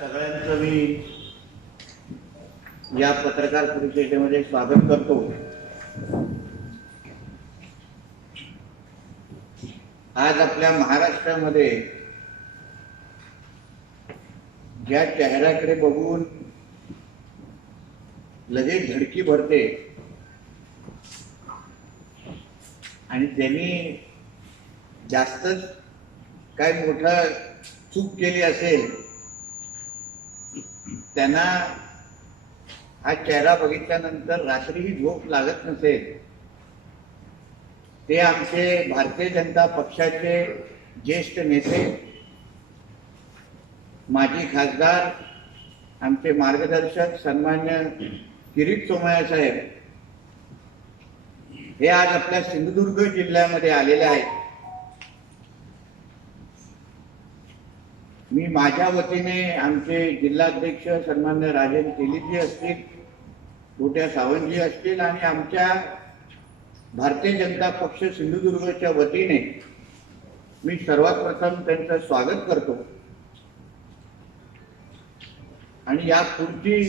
सगळ्यांचं मी या पत्रकार परिषदेमध्ये स्वागत करतो। आज आपल्या महाराष्ट्रामध्ये ज्या चेहऱ्याकडे बघून लगेच धडकी भरते आणि त्यांनी जास्तच काय मोठा चूक केली असेल त्यांना हा चेहरा बघितल्यानंतर रात्रीही झोप लागत नसेल, ते आमचे भारतीय जनता पक्षाचे ज्येष्ठ नेते, माजी खासदार, आमचे मार्गदर्शक सन्मान्य किरीट सोमय्या साहेब हे आज आपल्या सिंधुदुर्ग जिल्ह्यामध्ये आलेले आहेत। मी माझ्या वतीने आमचे जिल्हाध्यक्ष सन्मान्य राजेंद्र तेलीजी असतील, गोट्या सावंतजी असतील आणि आमच्या भारतीय जनता पक्ष सिंधुदुर्गच्या वतीने मी सर्वात प्रथम त्यांचं स्वागत करतो आणि या पुढची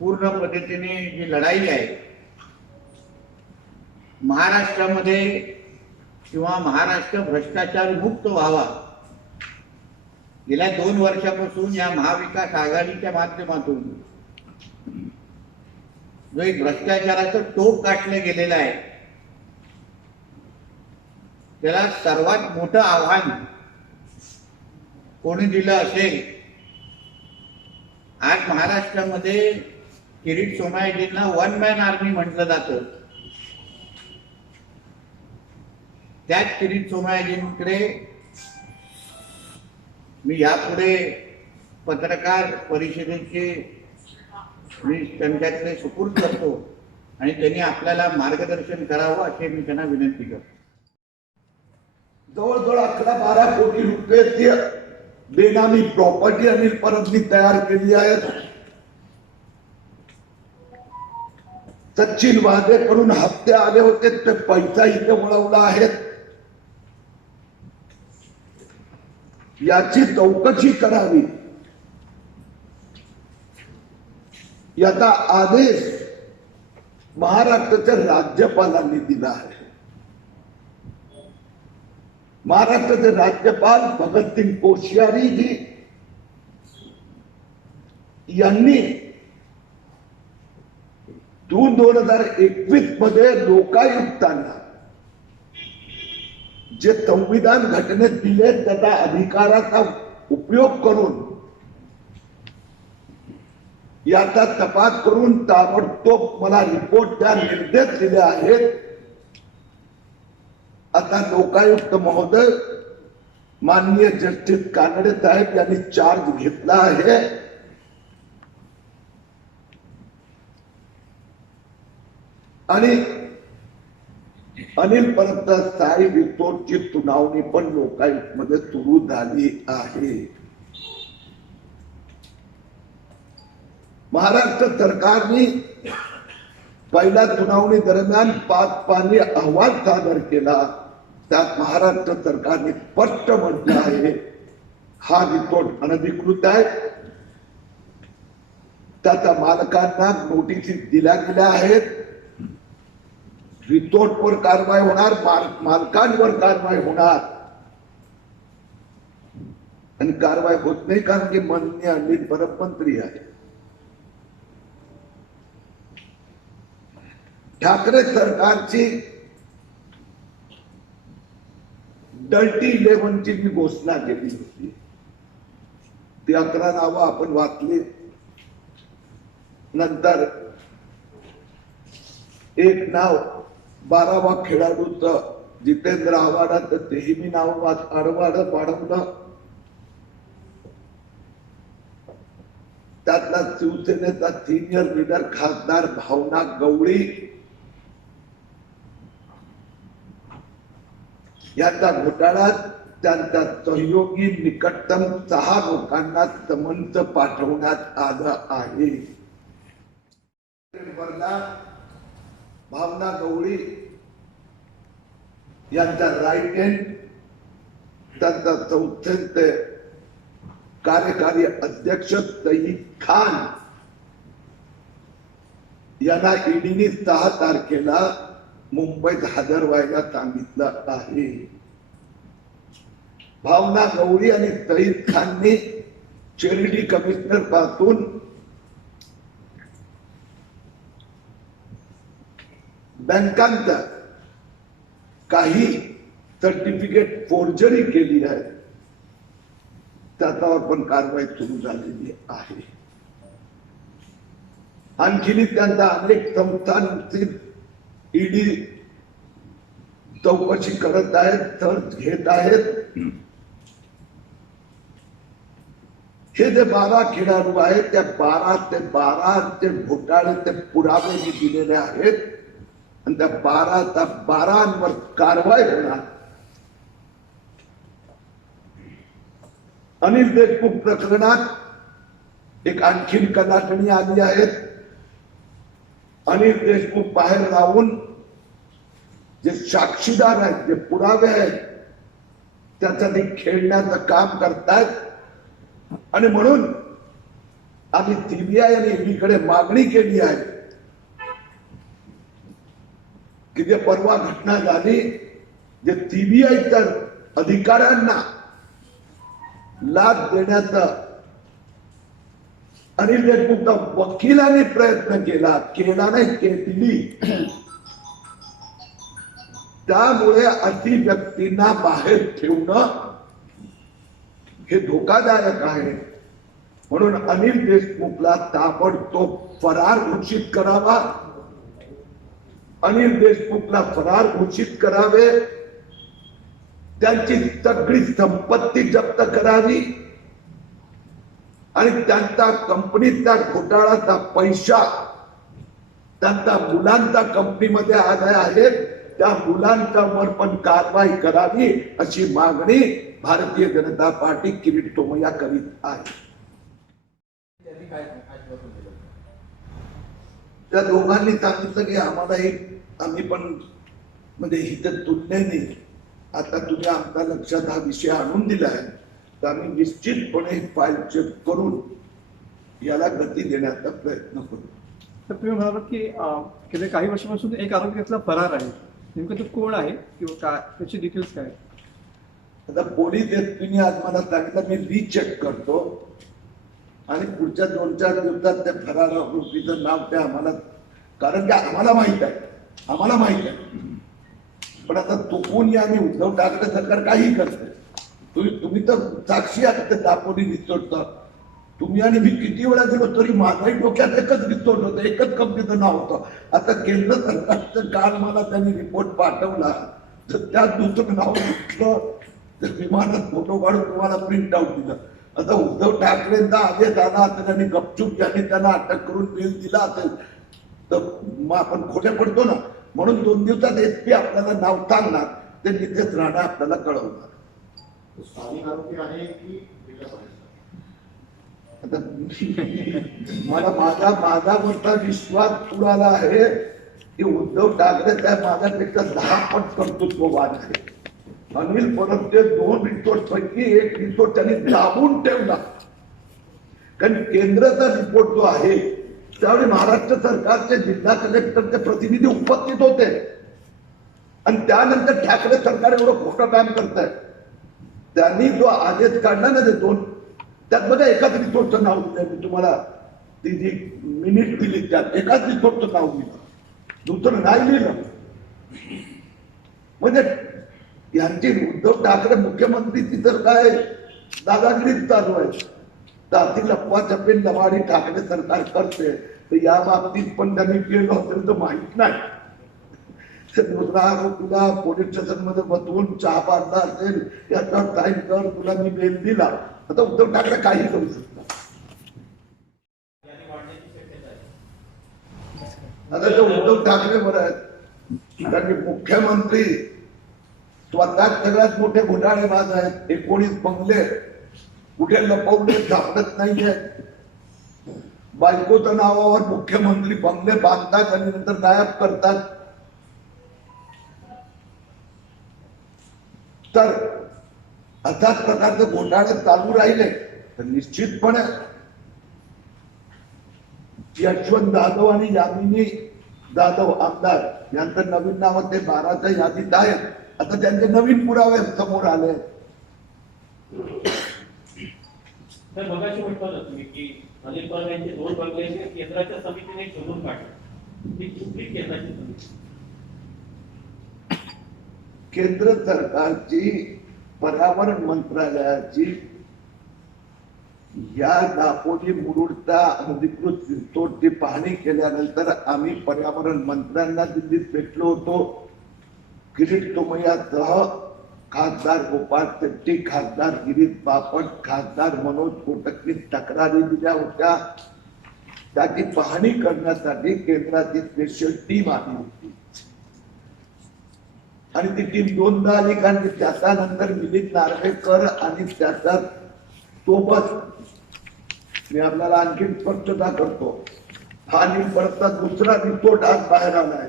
पूर्ण पद्धतीने जी लढाई आहे महाराष्ट्रामध्ये किंवा महाराष्ट्र भ्रष्टाचार मुक्त व्हावा, गेल्या 2 वर्षापासून या महाविकास आघाडीच्या माध्यमातून जो एक भ्रष्टाचाराचं टोक गाठलं गेलेलं आहे, त्याला सर्वात मोठं आव्हान कोणी दिलं असेल? आज महाराष्ट्रामध्ये किरीट सोमय्याजींना 1 मॅन आर्मी म्हटलं जातं। त्याच किरीट सोमय्याजींकडे मी यापुढे पत्रकार परिषदेचे मी त्यांच्याकडे सुपूर्द करतो आणि त्यांनी आपल्याला मार्गदर्शन करावं अशी मी त्यांना विनंती करतो। जवळजवळ 11-12 कोटी रुपये बेनामी प्रॉपर्टी अनिल परबनी तयार केली आहे। सचिन वाझेकडून हप्ते आले होते, ते पैसा इथे वळवला आहे, याची चौकशी करावी याचा आदेश महाराष्ट्राच्या राज्यपालांनी दिला आहे। महाराष्ट्राचे राज्यपाल भगतसिंग कोश्यारी जी यांनी जून 2021 मध्ये लोकायुक्तांना जे संविधान घटनेत दिले त्याचा अधिकाराचा उपयोग करून याचा तपास करून ताबडतोब मला रिपोर्ट द्या निर्देश दिले आहेत। आता लोकायुक्त महोदय माननीय जस्टिस कानडे साहेब यांनी चार्ज घेतला आहे आणि अनिल परबचा स्थायी रिपोर्टची सुनावणी पण लोकायुक्त मध्ये सुरू झाली आहे। महाराष्ट्र सरकारने पहिल्या सुनावणी दरम्यान 5 पानी अहवाल सादर केला, त्यात महाराष्ट्र सरकारने स्पष्ट म्हटलं आहे हा रिपोर्ट अनधिकृत आहे, त्याच्या मालकांना नोटीस दिल्या गेल्या आहेत, रिपोर्टवर कारवाई होणार, मालकांवर कारवाई होणार आणि कारवाई होत नाही कारण की माननीय अनिल परब मंत्री आहे। ठाकरे सरकारची डर्टी 11 ची मी घोषणा केली होती, ती 11 नावं आपण वाचली। नंतर एक नाव 12वा खेळाडूचं जितेंद्र आव्हाडाचं तेही मी नाव वाढवलं। त्यातला शिवसेनेचा सिनियर लीडर खासदार भावना गवळी याचा घोटाळ्यात त्यांचा सहयोगी निकटतम 6 लोकांना समन्स पाठवण्यात आलं आहे। भावना गवळी यांचा राईट हँड त्यांचा चौथे कार्यकारी अध्यक्ष तईब खान यांना ईडीने 6 तारखेला मुंबईत हजर व्हायला सांगितलं आहे. भावना गवळी आणि तईब खानने चॅरिटी कमिशनर पासून बँकांचा काही सर्टिफिकेट फोर्जरी केली आहे, त्याच्यावर पण कारवाई सुरू झालेली आहे. आणखी त्यांचा अनेक संस्थांची ईडी चौकशी करत आहेत, सर्च घेत आहेत. हे जे 12 खेळाडू आहेत त्या 12 ते 12 घोटाळे ते पुरावे मी दिलेले आहेत आणि त्या 12 कारवाई होणार. अनिल देशमुख प्रकरणात एक आणखी कलाटणी आली आहे. अनिल देशमुख बाहेर राहून जे साक्षीदार आहेत, जे पुरावे आहेत, त्यासाठी खेळण्याचं काम करतात आणि म्हणून आम्ही सीबीआय आणि ईडीकडे मागणी केली आहे की जे परवा घटना झाली, जे सीबीआयच्या अधिकाऱ्यांना लाच देण्याचा अनिल देशमुखचा वकिलाने प्रयत्न केला नाही, केली. त्यामुळे अशी व्यक्तींना बाहेर ठेवणं हे धोकादायक आहे. म्हणून अनिल देशमुखला ताबडतोब फरार घोषित करावा. अनिल देशमुखला फरार घोषित करावे. त्यांची सगळी संपत्ती जप्त करावी आणि त्यांचा कंपनीचा घोटाळाचा पैसा त्यांच्या मुलांचा कंपनीमध्ये आले आहेत, त्या मुलांच्यावर पण कारवाई करावी अशी मागणी भारतीय जनता पार्टी किरीट सोमय्या करीत आहे. त्या दोघांनी सांगितलं की आम्ही पण म्हणजे इथं तुलनेने आता तुम्ही आमच्या लक्षात हा विषय आणून दिला आहे, तर आम्ही निश्चितपणे फाईल चेक करून याला गती देण्याचा प्रयत्न करू. तर तुम्ही म्हणालात की गेल्या काही वर्षापासून एक आरोपी त्यातला फरार आहे, नेमकं तो कोण आहे किंवा काय त्याची डिटेल्स काय? आता पोलीस एसपीने आज मला सांगितलं मी रीचेक करतो आणि पुढच्या 2-4 दिवसात त्या फरार आरोपीचं नाव ते आम्हाला, कारण की आम्हाला माहित आहे पण आता चुकून या आणि उद्धव ठाकरे सरकार काही करते. तुम्ही तर साक्षी आहात ते दापोली रिसोर्टचा. तुम्ही आणि मी किती वेळा गेलो तरी माझ्याही डोक्यात एकच रिसोर्ट होतं, एकच कंपनीचं नाव होतं. आता केंद्र सरकारचं काल मला त्यांनी रिपोर्ट पाठवला तर त्यात दुसरं नाव घेतलं, तर विमानात फोटो काढून तुम्हाला प्रिंट आउट दिलं. आता उद्धव ठाकरेंचा आदेश आला असेल आणि गपचूप ज्यांनी त्यांना अटक करून बिल दिला असेल तर मग आपण खोटे पडतो ना. म्हणून 2 दिवसात एसपी आपल्याला नाव सांगणार, ते नितेश राणा आपल्याला कळवणार. आता मला माझा विश्वास उडाला आहे की उद्धव ठाकरे साहेब माझ्यापेक्षा 10 पट कर्तृत्ववान आहे. अनिल परबचे 2 रिपोर्ट पैकी 1 रिपोर्ट त्यांनी दाबून ठेवला, कारण केंद्राचा रिपोर्ट जो आहे त्यावेळी महाराष्ट्र सरकारचे जिल्हा कलेक्टरचे प्रतिनिधी उपस्थित होते आणि त्यानंतर ठाकरे सरकार एवढं खोटं काम करत आहे. त्यांनी जो आदेश काढला ना ते 2, त्यात बघा एकाच रिपोर्टचं नाव दिलं. मी तुम्हाला ती जी मिनिट दिली त्यात एकाच रिपोर्टचं नाव दिलं, दुसरं नाही लिहिलं. म्हणजे यांची उद्धव ठाकरे मुख्यमंत्रीची तर काय दादागिरीच चालू आहे. ताती लपवाछपी लवाडी ठाकरे सरकार करते, तर या बाबतीत पण त्यांनी केलं असेल तर माहित नाही. दुसरा तुला पोलीस स्टेशन मध्ये बसवून चहा पाजला असेल, याच्यावर साईन कर, तुला मी बेल दिला. आता उद्धव ठाकरे काही करू शकतात. आता तो उद्धव ठाकरे बरं आहेत, कारण की मुख्यमंत्री स्वतः सगळ्यात मोठे घोटाळेबाज आहेत. 19 बंगले कुठे लपवले सापडत नाहीये. बायकोच्या नावावर मुख्यमंत्री बंगले बांधतात आणि नंतर गायब करतात. तर अशाच प्रकारचे घोटाळे चालू राहिले तर निश्चितपणे यशवंत जाधव आणि यामिनी जाधव आमदार यांचं नवीन नाव ते 12च्या यादीत आहेत. आता त्यांचे नवीन पुरावे समोर आले. तर मगाशी म्हटलं तुम्ही की अनिल परब यांचे 2 बंगले केंद्राच्या समितीने शोधून काढले. ती कुठली केंद्राची समिती? केंद्र सरकारची पर्यावरण मंत्रालयाची या दापोली मुरुडचा अनधिकृत रिसोर्टची पाहणी केल्यानंतर आम्ही पर्यावरण मंत्र्यांना दिल्लीत भेटलो होतो. किरीट सोमय्यासह खासदार गोपाळ शेट्टी, खासदार गिरीश बापट, खासदार मनोज कोटकनी तक्रारी दिल्या होत्या. त्याची पाहणी करण्यासाठी केंद्राची स्पेशल टीम आली होती आणि ती टीम 2दा आली. कारण त्याच्यानंतर मिलिंद नार्वेकर आणि त्याच्या सोबत मी आपल्याला आणखी स्पष्टता करतो, हा परतचा दुसरा रिपोर्ट आज बाहेर आलाय.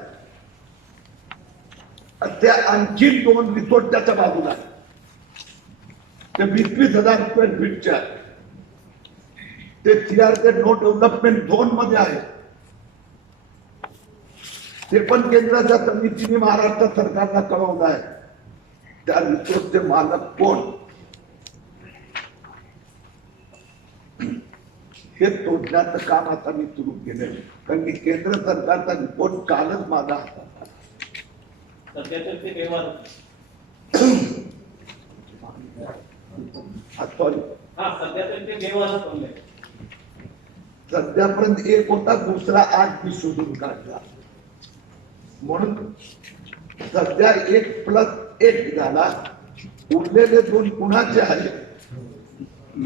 त्या आणखी 2 रिसोर्ट त्याच्या बाजूला ते 20,000 स्क्वेअर फीटच्या ते सीआरचे नो डेव्हलपमेंट झोन मध्ये आहे. ते पण केंद्राच्या समितीने महाराष्ट्र सरकारला कळवलं आहे. त्या रिसोर्टचे मालक कोण हे तोडण्याचं काम आता मी सुरू केलंय. कारण की केंद्र सरकारचा रिपोर्ट कालच माझा हातात आला. सध्या तर ते व्यवहार सॉरी, सध्या तर ते व्यवहार चालले. सध्यापर्यंत एक होता, दुसरा आज मी शोधून काढला. म्हणून सध्या 1+1 झाला. उरलेले 2 कुणाचे आहे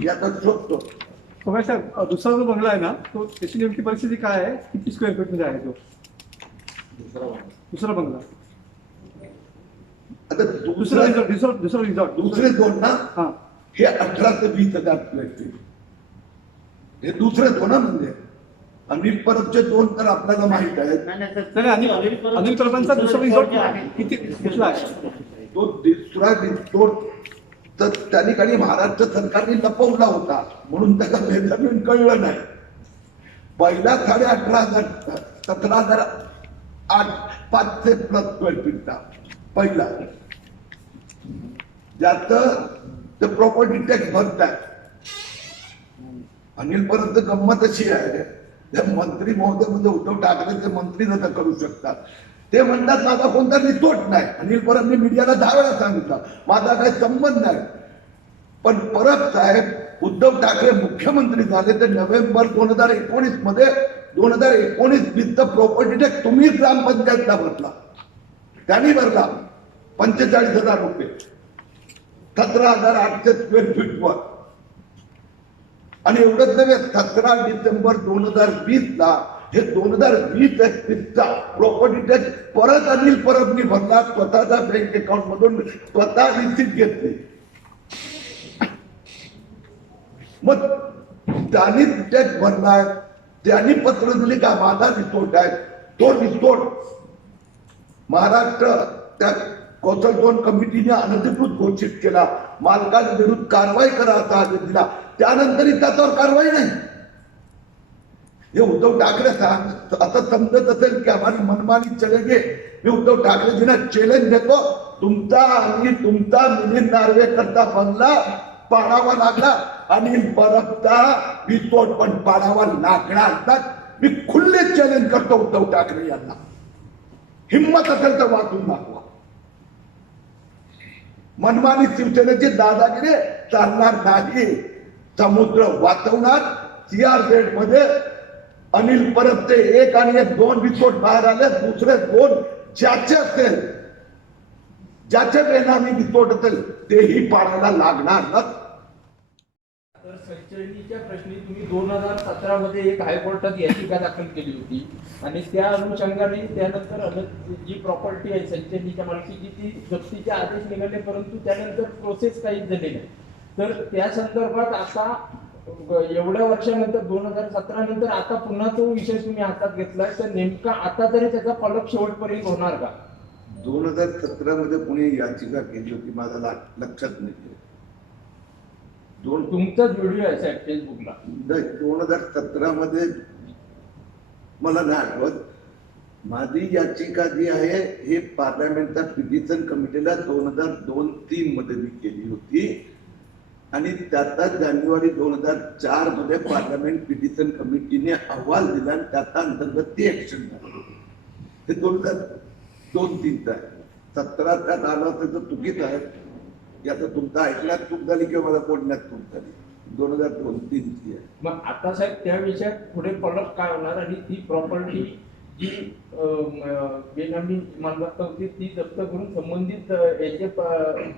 याचा शोधतो. पवार साहेब, दुसरा जो बंगला आहे ना, तो त्याची नेमकी परिस्थिती काय आहे? किती स्क्वेअर फीट मध्ये आहे तो दुसरा बंगला? आता दुसरा रिसॉर्ट दुसरे 2 ना, हा, हे 18 ते 20,000 स्क्वेअर फीट. हे दुसरे 2 म्हणजे अनिल परबचे 2 तर आपल्याला माहित आहेत. अनिल परबांचा दुसरा रिसॉर्ट किती कुठला आहे? तो दुसरा रिसोर्ट तर त्या ठिकाणी महाराष्ट्र सरकारने लपवला होता म्हणून त्याला मेजरमेंट कळलं नाही. पहिला 18,500 17,500 प्लस स्क्वेअर फीटचा पहिला, ज्यात ते प्रॉपर्टी टॅक्स भरतात. अनिल परब गंमत अशी आहे, त्या मंत्री महोदय म्हणजे उद्धव ठाकरेचे मंत्री नका करू शकतात. ते म्हणतात माझा कोणता रिसोर्ट नाही. अनिल परबने मीडियाला 10 वेळा सांगितलं माझा काही संबंध नाही. पण परब साहेब उद्धव ठाकरे मुख्यमंत्री झाले तर नोव्हेंबर 2019 मध्ये 2019-20 प्रॉपर्टी टॅक्स तुम्ही ग्रामपंचायतला भरला, त्यांनी भरला 45,000 रुपये 17,800 स्क्वेअर फीट वर. आणि एवढंच नव्हे, 17 डिसेंबर 2020 हे 2020-21चा प्रॉपर्टी टॅक्स परत अनिल परबनी भरला. स्वतःच्या बँक अकाउंट मधून स्वतः रिसिप्ट घेतली. मग त्यांनी टॅक्स भरलाय, त्यांनी पत्र दिले का माझा रिसोर्ट आहे. तो रिसोर्ट महाराष्ट्र त्या कोस्टल झोन कमिटीने अनधिकृत घोषित केला. मालकाच्या विरुद्ध कारवाई करा असा आदेश दिला. त्यानंतरही त्याच्यावर कारवाई नाही. हे उद्धव ठाकरे आता समजत असेल की आम्हाला मनमानी चलेगे. मी उद्धव ठाकरेजींना चॅलेंज देतो, तुमचा आणि तुमचा मिलिंद नार्वेकरचा बंगला पाडावा लागला आणि परबचा रिसोर्ट पण पाडावा लागणार. मी खुल्ले चॅलेंज करतो उद्धव ठाकरे यांना, हिम्मत असेल तर वाचून दाखवा. मनमानी शिवसेनेची दादागिरी चालणार नाही. समुद्र वाचवणार. सीआरझेड मध्ये अनिल परबचे 1 आणि 2 रिसोर्ट बाहेर आले. दुसरे 2 ज्याचे असेल, ज्याचे बेनामी रिसोर्ट असेल तेही पाडायला लागणार ना. तर संचलनीच्या प्रश्नी तुम्ही 2017 मध्ये एक हायकोर्टात याचिका दाखल केली होती आणि त्या अनुषंगाने त्यानंतर जी प्रॉपर्टी आहे संचलनीच्या मालकीची ती जप्तीचे आदेश निघाले, परंतु त्यानंतर प्रोसेस काहीच झाली नाही. तर त्या संदर्भात आता एवढ्या वर्षानंतर 2017 नंतर आता पुन्हा तो विषय तुम्ही हातात घेतलाय, तर नेमका आता तरी त्याचा फलक शेवटपर्यंत होणार का? 2017 मध्ये कोणी याचिका केली होती माझ्या लक्षात नाही. तुमचाच व्हिडिओ आहे साहेब फेसबुकला. 2017 मध्ये मला नाही आठवत. माझी याचिका जी आहे हे पार्लमेंटच्या पिटिशन कमिटीला 2002-03 मध्ये मी केली होती आणि त्याचा जानेवारी 2004 मध्ये पार्लमेंट पिटिशन कमिटीने अहवाल दिला आणि त्याच्या अंतर्गत ती ऍक्शन झाली. ते 2002-03 आहे. 17 आलं तर चुकीचं आहे. याचा तुमचा ऐकण्यात चूक झाली किंवा मला बोलण्यात चूक झाली. 2002-03 ची आहे. मग आता साहेब त्या विषयात पुढे पडत काय होणार आणि ती प्रॉपर्टी जी बेनामी मालमत्ता होती ती जप्त करून संबंधित याचे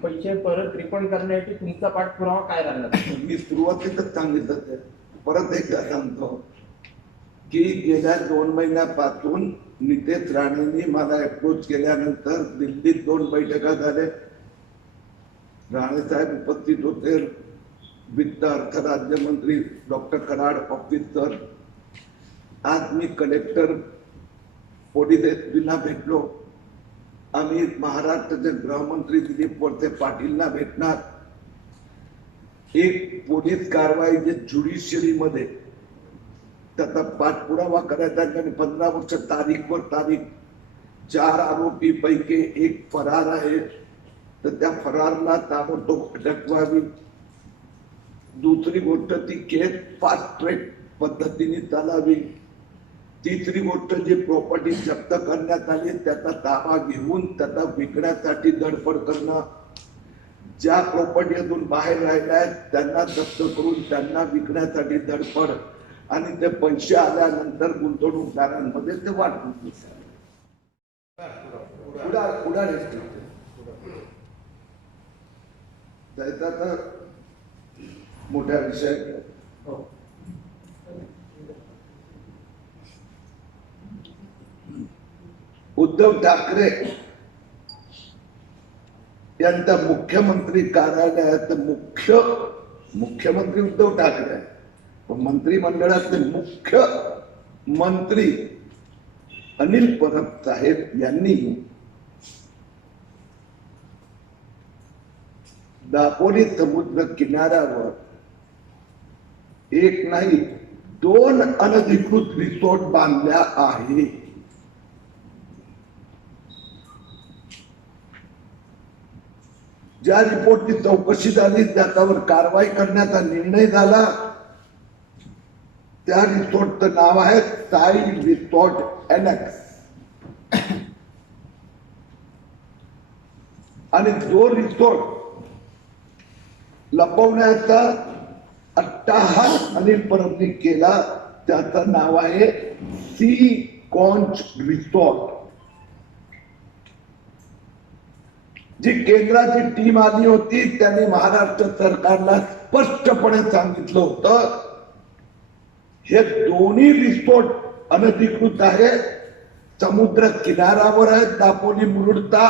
पैसे परत रिफंड करण्यासाठी तुमचा पाठपुरावा काय राहणार? मी सुरुवातीतच सांगितलं ते परत एकदा सांगतो की गेल्या 2 महिन्यापासून नितेश राणेंनी मला अप्रोच केल्यानंतर दिल्लीत 2 बैठका झाल्या. राणे साहेब उपस्थित होते, वित्त अर्थ राज्यमंत्री डॉक्टर कराड ऑफिसर. आज मी कलेक्टर पोलीस एसपींना भेटलो. आम्ही महाराष्ट्राचे गृहमंत्री दिलीप वळसे पाटीलना भेटणार. एक पोलीस कारवाई जे ज्युडिशियरी मध्ये त्याचा पाठपुरावा करायचा आणि 15 वर्ष तारीखवर तारीख 4 आरोपी पैकी एक फरार आहे तर त्या फरारला ताबडतोब अटकवावी. दुसरी गोष्ट ती केस फास्ट ट्रॅक पद्धतीने चालावी. तिसरी गोष्ट जी प्रॉपर्टी जप्त करण्यात आली त्याचा ताबा घेऊन त्याचा विकण्यासाठी धडपड करणं. ज्या प्रॉपर्टी अजून बाहेर राहिल्या आहेत त्यांना जप्त करून त्यांना विकण्यासाठी धडपड आणि ते पैसे आल्यानंतर गुंतवणूकदारांमध्ये ते वाटून त्याचा तर मोठा विषय. उद्धव ठाकरे यांचा मुख्यमंत्री कार्यालयात मुख्यमंत्री उद्धव ठाकरे आहे पण मंत्रिमंडळातले मुख्य मंत्री अनिल परब साहेब यांनी दापोली समुद्र किनाऱ्यावर एक नाही 2 अनधिकृत रिसॉर्ट बांधल्या आहे. ज्या रिपोर्टची चौकशी झाली त्याच्यावर कारवाई करण्याचा निर्णय झाला. त्या रिसॉर्टचं नाव आहे साई रिसॉर्ट एनेक्स आणि जो रिसॉर्ट लपवण्याचा अट्टाहास अनिल परबनी केला त्याचं नाव आहे सी कॉन्च रिसॉर्ट. जी केंद्राची टीम आली होती त्यांनी महाराष्ट्र सरकारला स्पष्टपणे सांगितलं होतं हे दोन्ही रिसॉर्ट अनधिकृत आहे, समुद्र किनाऱ्यावर आहेत दापोली मुरुडचा.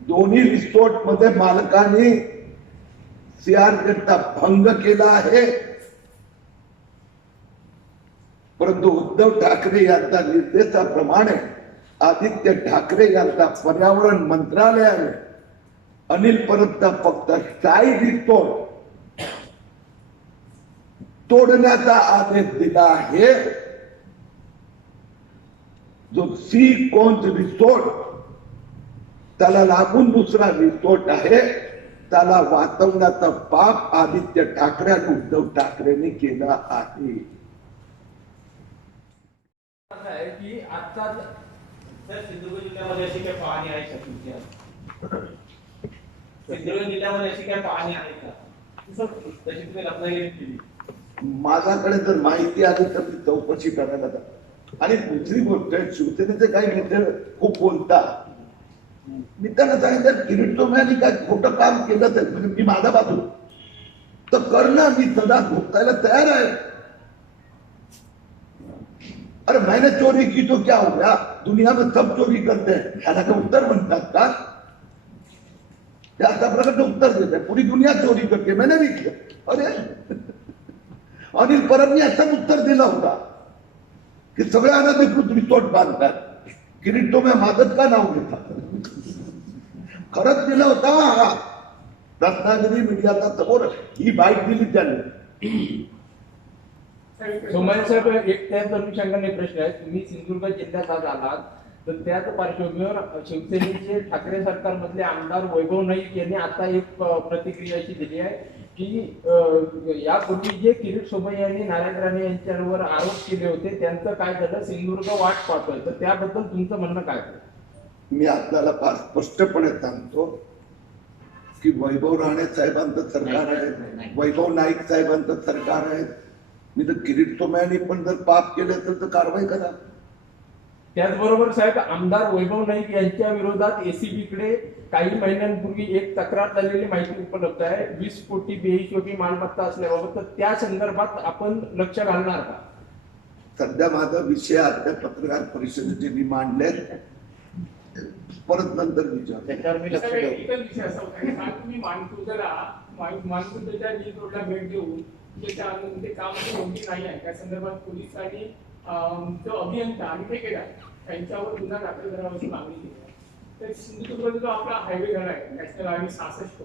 दोन्ही रिसॉर्ट मध्ये मालकांनी सीआरपीचा भंग केला आहे. परंतु उद्धव ठाकरे यांच्या निर्देशाप्रमाणे आदित्य ठाकरे यांचा पर्यावरण मंत्रालयाने अनिल परबचा फक्त साई रिसॉर्ट तोडण्याचा आदेश दिला आहे. जो सी कॉन्च रिसॉर्ट त्याला लागून दुसरा रिसॉर्ट आहे त्याला वाचवण्याचा पाप आदित्य ठाकरे आणि उद्धव ठाकरेंनी केला आहे. की आता सर सिंधुदुर्ग जिल्ह्यामध्ये अशी काही पाहणी आहे का तुमच्या? सिंधुदुर्ग जिल्ह्यामध्ये अशी काही पाहणी आहे का तशी तुम्ही रत्नागिरीत केली? माझ्याकडे जर माहिती आली तर मी चौकशी करायला जातो. आणि दुसरी गोष्ट शिवसेनेचे काही नेते खूप बोलतात. मी त्यांना सांगितलं किरीट सोमय्यांनी काय खोटं काम केलं तर म्हणजे मी माझा बाजू तर करणं मी सदा भोगतायला तयार आहे. अरे मैंने चोरी की तो क्या हो गया, दुनिया में सब चोरी करते हैं ह्याला काय उत्तर म्हणतात का? त्या अशा प्रकारचं उत्तर देत आहे पुरी दुनिया चोरी करते मैंने भी किया. अरे अनिल परबनी असंच उत्तर दिलं होता की सगळ्या अनधिकृत रिसॉर्ट बांधतात. किरीट सोमय्या माझं का नाव घेतात? खरंच दिलं होता. रत्नागिरी मीडियाचा समोर ही बाईट दिली त्यांनी. सोमय्या साहेब, एक त्याच अनुषंगाने प्रश्न आहे. तुम्ही सिंधुदुर्ग जिल्ह्यात आज आलात, तर त्याच पार्श्वभूमीवर शिवसेनेचे ठाकरे सरकारमधले आमदार वैभव नाईक यांनी आता एक प्रतिक्रिया अशी दिली आहे की यापूर्वी जे किरीट सोमय्या यांनी नारायण राणे यांच्यावर आरोप केले होते त्यांचं काय झालं, सिंधुदुर्ग वाट पाहतोय. तर त्याबद्दल तुमचं म्हणणं काय? मी आपल्याला फार स्पष्टपणे सांगतो की वैभव राणे साहेबांचं सरकार आहे, वैभव नाईक साहेबांचं सरकार आहे. मी तर किरीट सोमय्यांनी पण जर पाप केले तर कारवाई करा. त्याचबरोबर साहेब, आमदार वैभव नाईक यांच्या विरोधात एसीबी कडे काही महिन्यांपूर्वी एक तक्रार झालेली माहिती उपलब्ध आहे 20 कोटी बेहिशोबी मालमत्ता असल्याबाबत. तर त्या संदर्भात आपण लक्ष घालणार का? सध्या माझा विषय आजच्या पत्रकार परिषदेचे मी मांडले, परत नंतर विचार. त्याच्यावर मी लक्ष सगळे ठेवतो. एकच विषय असा होता की काल तुम्ही मानकुजाच्या रिंग रोडला भेट देऊन ते काम योग्य नाही आहे त्या संदर्भात पोलिसांनी जो अभियंता आणि ठेकेदार त्यांच्यावर गुन्हा दाखल करावा अशी मागणी केली आहे. तर सिंधुदुर्ग जो आपला हायवे झाला आहे नॅशनल हायवे 66,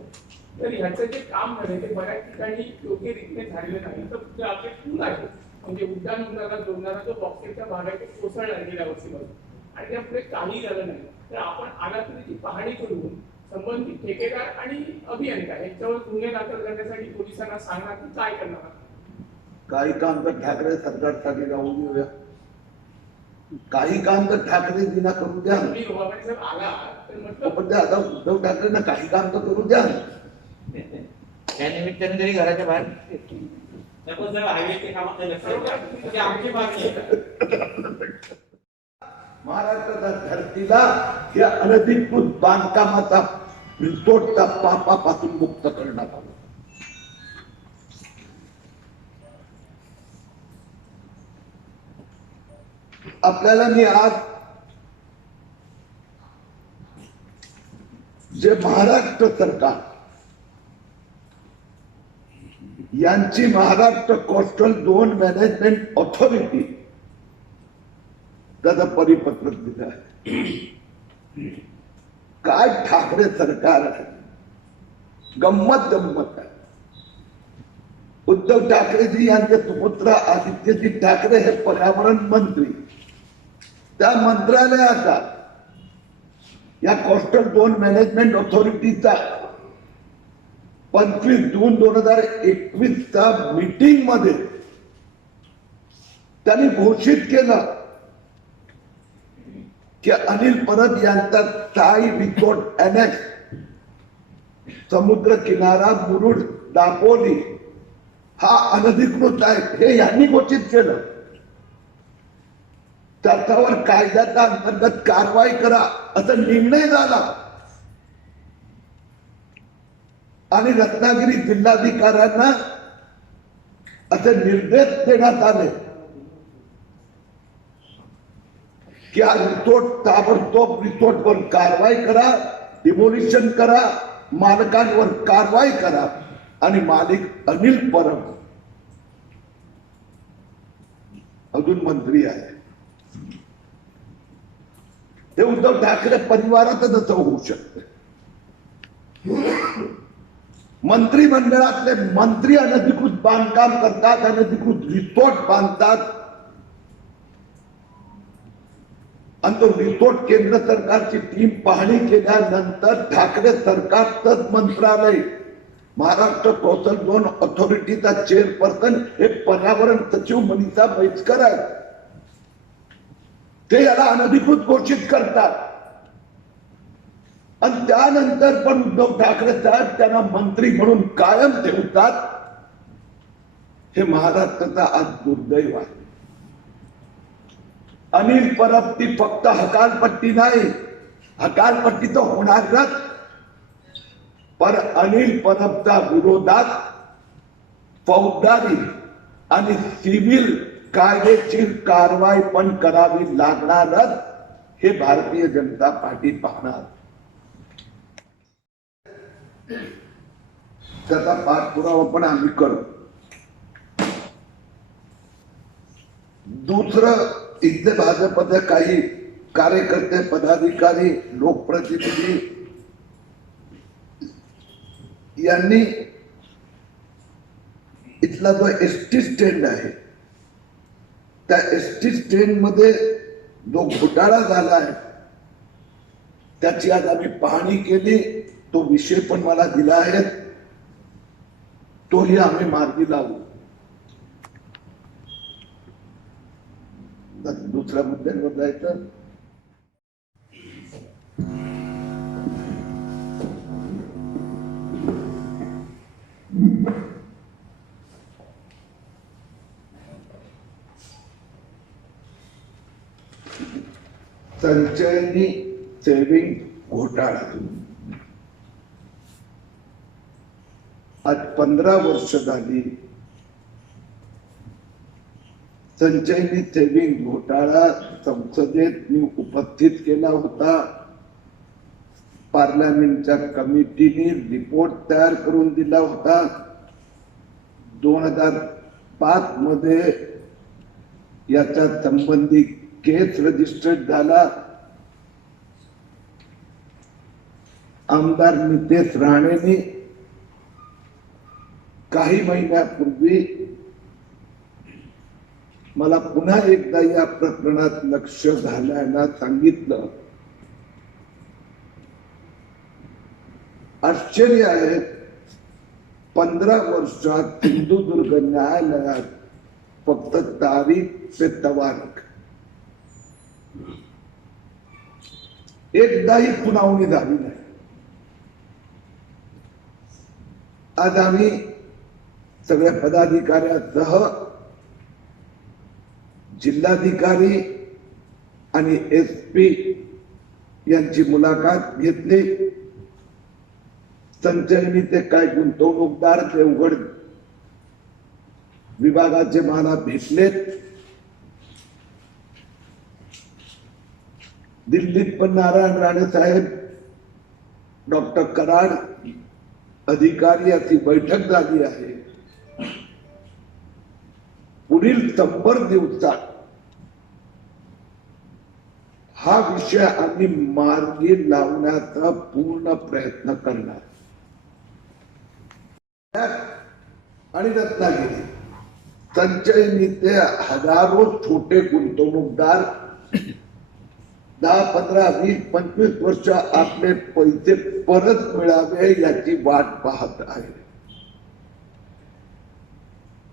तर ह्याचं जे काम झालंय ते बऱ्याच ठिकाणी योग्य रीतीने झालेलं नाही. तर जे आपले पूल आहे म्हणजे उड्डाण उद्योगाला जोडणारा जो बॉक्सेटचा भाग आहे तो कोसळला गेल्या वर्षीमध्ये आणि त्यापुढे काही झालं नाही. तर आपण आला तरी ती पाहणी करून संबंधित ठेकेदार आणि अभियंता यांच्यावर गुन्हे दाखल करण्यासाठी पोलिसांना सांगणार की काय करणार. काही काम तर ठाकरे सरकारसाठी राहू देऊया, काही काम तर ठाकरेजींना करू द्या. तुम्ही बाबासाहेब साहेब आला तर म्हटलं पण ते आता उद्धव ठाकरेंना काही काम तर करू द्या. त्या निमित्ताने तरी घराच्या बाहेर पण जर हायवेच्या कामात लक्ष द्या. ती आमची मागणी आहे. महाराष्ट्राच्या धरतीला या अनधिकृत बांधकामाचा रिसोर्टच्या पापापासून मुक्त करण्यात आलं. आपल्याला मी आज जे महाराष्ट्र सरकार यांची Maharashtra coastal zone management authority त्याचं परिपत्रक दिलं आहे. काय ठाकरे सरकार आहे, गंमत आहे. उद्धव ठाकरेजी यांचे सुपुत्र आदित्यजी ठाकरे हे पर्यावरण मंत्री, त्या मंत्रालयाचा या कोस्टल झोन मॅनेजमेंट ऑथॉरिटीचा 25 जून 2021 मीटिंग मध्ये त्यांनी घोषित केलं की अनिल परब यांचा स्थायी रिसोर्ट अनेक्स समुद्र किनारा मुरुड दापोली हा अनधिकृत आहे हे यांनी घोषित केलं. त्याच्यावर कायद्याच्या अंतर्गत कारवाई करा असा निर्णय झाला आणि रत्नागिरी जिल्हाधिकाऱ्यांना असे निर्देश देण्यात आले की हा रिसोर्ट ताबडतोब रिसोर्टवर कारवाई करा, डिमोलिशन करा, मालकांवर कारवाई करा. आणि मालिक अनिल परब अजून मंत्री आहे. हे उद्धव ठाकरे परिवारातच असं होऊ शकते. मंत्रिमंडळातले मंत्री अनधिकृत बांधकाम करतात, अनधिकृत रिसोर्ट बांधतात आणि तो रिसोर्ट केंद्र सरकारची टीम पाहणी केल्यानंतर ठाकरे सरकारचंच मंत्रालय महाराष्ट्र कोस्टल झोन ऑथॉरिटीचा चेअरपर्सन हे पर्यावरण सचिव मनीषा म्हैसकर आहेत. ते याला अनधिकृत घोषित करतात आणि त्यानंतर पण उद्धव ठाकरे साहेब त्यांना मंत्री म्हणून कायम ठेवतात. हे महाराष्ट्राचा आज दुर्दैव आहे. अनिल परब ती फक्त हकालपट्टी नाही, हकालपट्टी तर होणारच, पण अनिल परबच्या विरोधात फौजदारी आणि सिव्हिल कायदेशीर कारवाई पण करावी लागणारच हे भारतीय जनता पार्टी पाहणार. त्याचा पाठपुरावा पण आम्ही करू. दुसरं, इथले भाजपचे काही कार्यकर्ते, पदाधिकारी, लोकप्रतिनिधी यांनी इथला जो एसटी स्टँड आहे त्या एसटी स्टँड मध्ये जो घोटाळा झाला आहे त्याची आज आम्ही पाहणी केली. तो विषय पण मला दिला आहे, तोही आम्ही मार्गी लावू. दुसऱ्या मुद्द्यांवर जायचं. संचयनी सेविंग घोटाळा आज 15 वर्ष झाली. संचयनी सेविंग घोटाळा संसदेत मी उपस्थित केला होता. पार्लमेंटच्या कमिटीने रिपोर्ट तयार करून दिला होता. 2005 मध्ये याच्या संबंधी केस रजिस्टर्ड झाला. आमदार नितेश राणेंनी काही महिन्यापूर्वी मला पुन्हा एकदा या प्रकरणात लक्ष घालायला सांगितलं. आश्चर्य आहे, 15 वर्षात सिंधुदुर्ग न्यायालयात फक्त तारीख पे तवारीख एकदाही सुनावणी झाली नाही. आज आम्ही सगळ्या पदाधिकाऱ्यांसह जिल्हाधिकारी आणि SP यांची मुलाखत घेतली. संचयनीचे काय गुंतवणूकदार देवगड विभागाचे मला भेटलेत. दिल्लीत पण नारायण राणे साहेब, डॉक्टर कराड अधिकारी अशी बैठक झाली आहे. पुढील 100 दिवसात हा विषय आम्ही मार्गी लावण्याचा पूर्ण प्रयत्न करणार. आणि रत्नागिरी संचयनीचे हजारो छोटे गुंतवणूकदार 10, 15, 20, 25 वर्ष आपले पैसे परत मिळावे याची वाट पाहत आहे.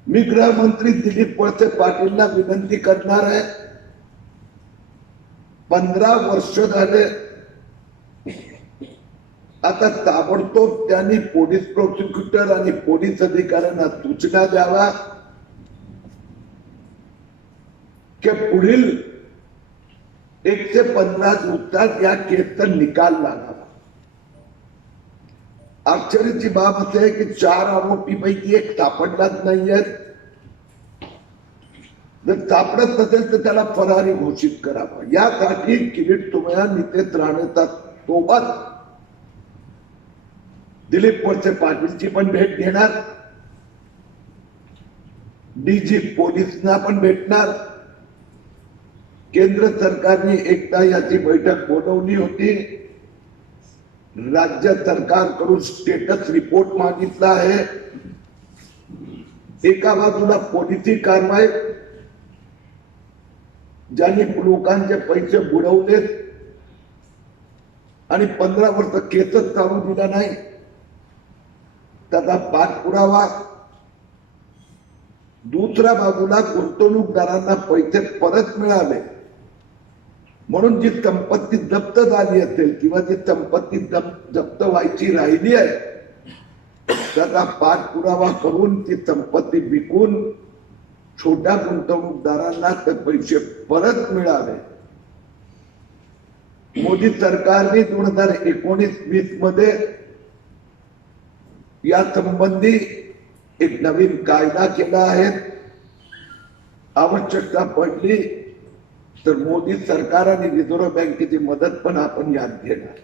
मी गृहमंत्री दिलीप वळसे पाटीलला विनंती करणार आहे, 15 वर्ष झाले, आता ताबडतोब त्यांनी पोलीस प्रोसिक्युटर आणि पोलीस अधिकाऱ्यांना सूचना द्यावा की पुढील 115 दिवसात या केसचा निकाल लागावा. आश्चर्याची बाब असे आहे की 4 आरोपीपैकी एक सापडलाच नाहीये. जर सापडत नसेल तर त्याला फरारी घोषित करावं. यासाठी किरीट सोमय्या, नितेश राणेचा सोबत दिलीप वळसे पाटीलची पण भेट घेणार, DG पोलिसांना पण भेटणार. केंद्र सरकारने एकदा याची बैठक बोलवली होती. राज्य सरकारकडून स्टेटस रिपोर्ट मागितला आहे. एका बाजूला पोलिसी कारवाई, ज्यांनी लोकांचे पैसे बुडवलेत आणि 15 वर्ष केसच चालू दिला नाही, त्याचा पाठपुरावा. दुसऱ्या बाजूला गुंतवणूकदारांना पैसे परत मिळाले म्हणून जी संपत्ती जप्त झाली असेल किंवा जी संपत्ती जप्त व्हायची राहिली आहे त्याचा पाठपुरावा करून ती संपत्ती विकून छोट्या गुंतवणूकदारांना ते पैसे परत मिळावे. मोदी सरकारने 2019-20 मध्ये या संबंधी एक नवीन कायदा केला आहे. आवश्यकता पडली तर मोदी सरकार आणि रिझर्व्ह बँकेची मदत पण आपण यात घेणार.